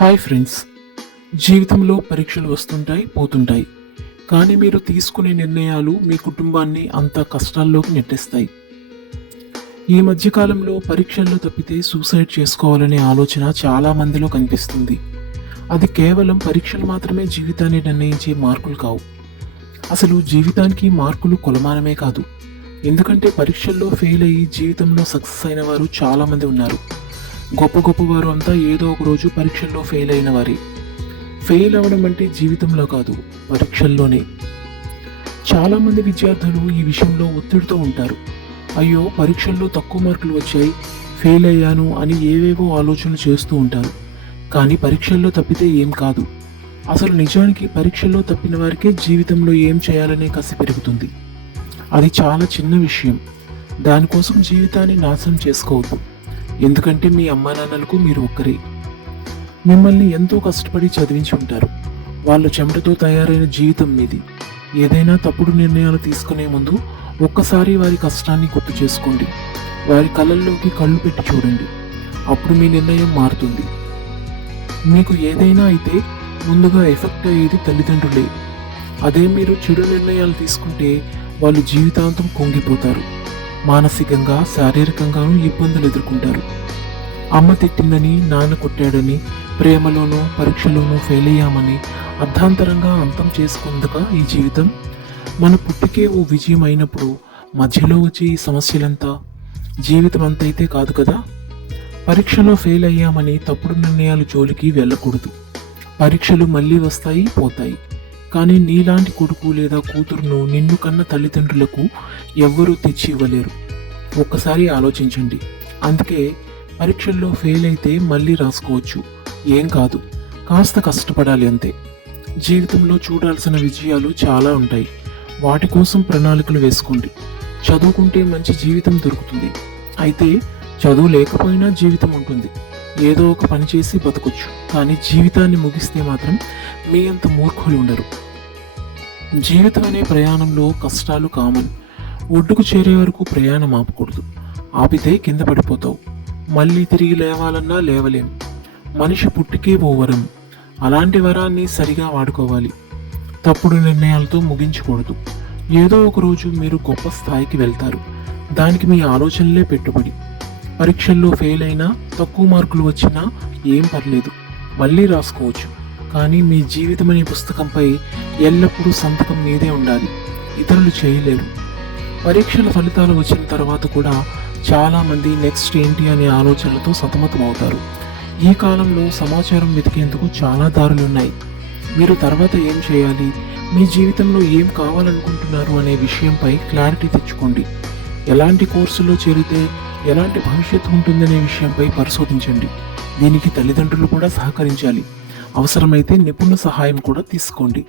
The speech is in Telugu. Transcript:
Hi friends. జీవితంలో పరీక్షలు వస్తుంటాయి, పోతుంటాయి. కానీ మీరు తీసుకునే నిర్ణయాలు మీ కుటుంబాన్ని అంత కష్టాల్లోకి నెట్టేస్తాయి. ఈ మధ్యకాలంలో పరీక్షల్లో తప్పితే సూసైడ్ చేసుకోవాలనే ఆలోచన చాలా మందిలో కనిపిస్తుంది. అది కేవలం పరీక్షలు మాత్రమే జీవితాన్ని నిర్ణయించే మార్కులు కావు. అసలు జీవితానికి మార్కులు కొలమానమే కాదు. ఎందుకంటే పరీక్షల్లో ఫెయిల్ అయ్యి జీవితంలో సక్సెస్ అయిన వారు చాలామంది ఉన్నారు. గొప్ప వారు అంతా ఏదో ఒక రోజు పరీక్షల్లో ఫెయిల్ అయిన వారే. ఫెయిల్ అవ్వడం అంటే జీవితంలో కాదు, పరీక్షల్లోనే. చాలామంది విద్యార్థులు ఈ విషయంలో ఒత్తిడితో ఉంటారు. అయ్యో, పరీక్షల్లో తక్కువ మార్కులు వచ్చాయి, ఫెయిల్ అయ్యాను అని ఏవేవో ఆలోచనలు చేస్తూ ఉంటారు. కానీ పరీక్షల్లో తప్పితే ఏం కాదు. అసలు నిజానికి పరీక్షల్లో తప్పిన వారికే జీవితంలో ఏం చేయాలనే కసి పెరుగుతుంది. అది చాలా చిన్న విషయం. దానికోసం జీవితాన్ని నాశనం చేసుకోవద్దు. ఎందుకంటే మీ అమ్మా నాన్నలకు మీరు ఒక్కరే. మిమ్మల్ని ఎంతో కష్టపడి చదివించి ఉంటారు. వాళ్ళ చెమటతో తయారైన జీవితం మీది. ఏదైనా తప్పుడు నిర్ణయాలు తీసుకునే ముందు ఒక్కసారి వారి కష్టాన్ని గుర్తు చేసుకోండి. వారి కళ్ళల్లోకి కళ్ళు పెట్టి చూడండి. అప్పుడు మీ నిర్ణయం మారుతుంది. మీకు ఏదైనా అయితే ముందుగా ఎఫెక్ట్ అయ్యేది తల్లిదండ్రులే. అదే మీరు చెడు నిర్ణయాలు తీసుకుంటే వాళ్ళు జీవితాంతం కుంగిపోతారు. మానసికంగా, శారీరకంగానూ ఇబ్బందులు ఎదుర్కొంటారు. అమ్మ తిట్టిందని, నాన్న కొట్టాడని, ప్రేమలోనూ పరీక్షలోనూ ఫెయిల్ అయ్యామని అర్ధాంతరంగా అంతం చేసుకుందుక ఈ జీవితం? మన పుట్టికే ఓ విజయం అయినప్పుడు మధ్యలో వచ్చే ఈ సమస్యలంతా జీవితం అంతైతే కాదు కదా. పరీక్షలో ఫెయిల్ అయ్యామని తప్పుడు నిర్ణయాలు జోలికి వెళ్ళకూడదు. పరీక్షలు మళ్ళీ వస్తాయి, పోతాయి. కానీ నీలాంటి కొడుకు లేదా కూతురును నిన్ను కన్న తల్లిదండ్రులకు ఎవ్వరూ తెచ్చి ఇవ్వలేరు. ఒక్కసారి ఆలోచించండి. అందుకే పరీక్షల్లో ఫెయిల్ అయితే మళ్ళీ రాసుకోవచ్చు, ఏం కాదు. కాస్త కష్టపడాలి అంతే. జీవితంలో చూడాల్సిన విజయాలు చాలా ఉంటాయి. వాటి కోసం ప్రణాళికలు వేసుకోండి. చదువుకుంటే మంచి జీవితం దొరుకుతుంది. అయితే చదువు లేకపోయినా జీవితం ఉంటుంది. ఏదో ఒక పని చేసి బతకొచ్చు. కానీ జీవితాన్ని ముగిస్తే మాత్రం మీ అంత మూర్ఖులు ఉండరు. జీవితం అనే ప్రయాణంలో కష్టాలు కామన్. ఒడ్డుకు చేరే వరకు ప్రయాణం ఆపకూడదు. ఆపితే కింద పడిపోతావు. మళ్ళీ తిరిగి లేవాలన్నా లేవలేం. మనిషి పుట్టికే ఓ వరం. అలాంటి వరాన్ని సరిగా వాడుకోవాలి. తప్పుడు నిర్ణయాలతో ముగించకూడదు. ఏదో ఒక రోజు మీరు గొప్ప స్థాయికి వెళ్తారు. దానికి మీ ఆలోచనలే పెట్టుబడి. పరీక్షల్లో ఫెయిల్ అయినా, తక్కువ మార్కులు వచ్చినా ఏం పర్లేదు, మళ్ళీ రాసుకోవచ్చు. కానీ మీ జీవితం అనే పుస్తకంపై ఎల్లప్పుడూ సంతకం మీదే ఉండాలి. ఇతరులు చేయలేరు. పరీక్షల ఫలితాలు వచ్చిన తర్వాత కూడా చాలామంది నెక్స్ట్ ఏంటి అనే ఆలోచనలతో సతమతం అవుతారు. ఈ కాలంలో సమాచారం వెతికేందుకు చాలా దారులున్నాయి. మీరు తర్వాత ఏం చేయాలి, మీ జీవితంలో ఏం కావాలనుకుంటున్నారు అనే విషయంపై క్లారిటీ తెచ్చుకోండి. ఎలాంటి కోర్సులో చేరితే ఎలాంటి భవిష్యత్తు ఉంటుందనే విషయంపై పరిశోధించండి. దీనికి తల్లిదండ్రులు కూడా సహకరించాలి. అవసరమైతే నిపుణుల సహాయం కూడా తీసుకోండి.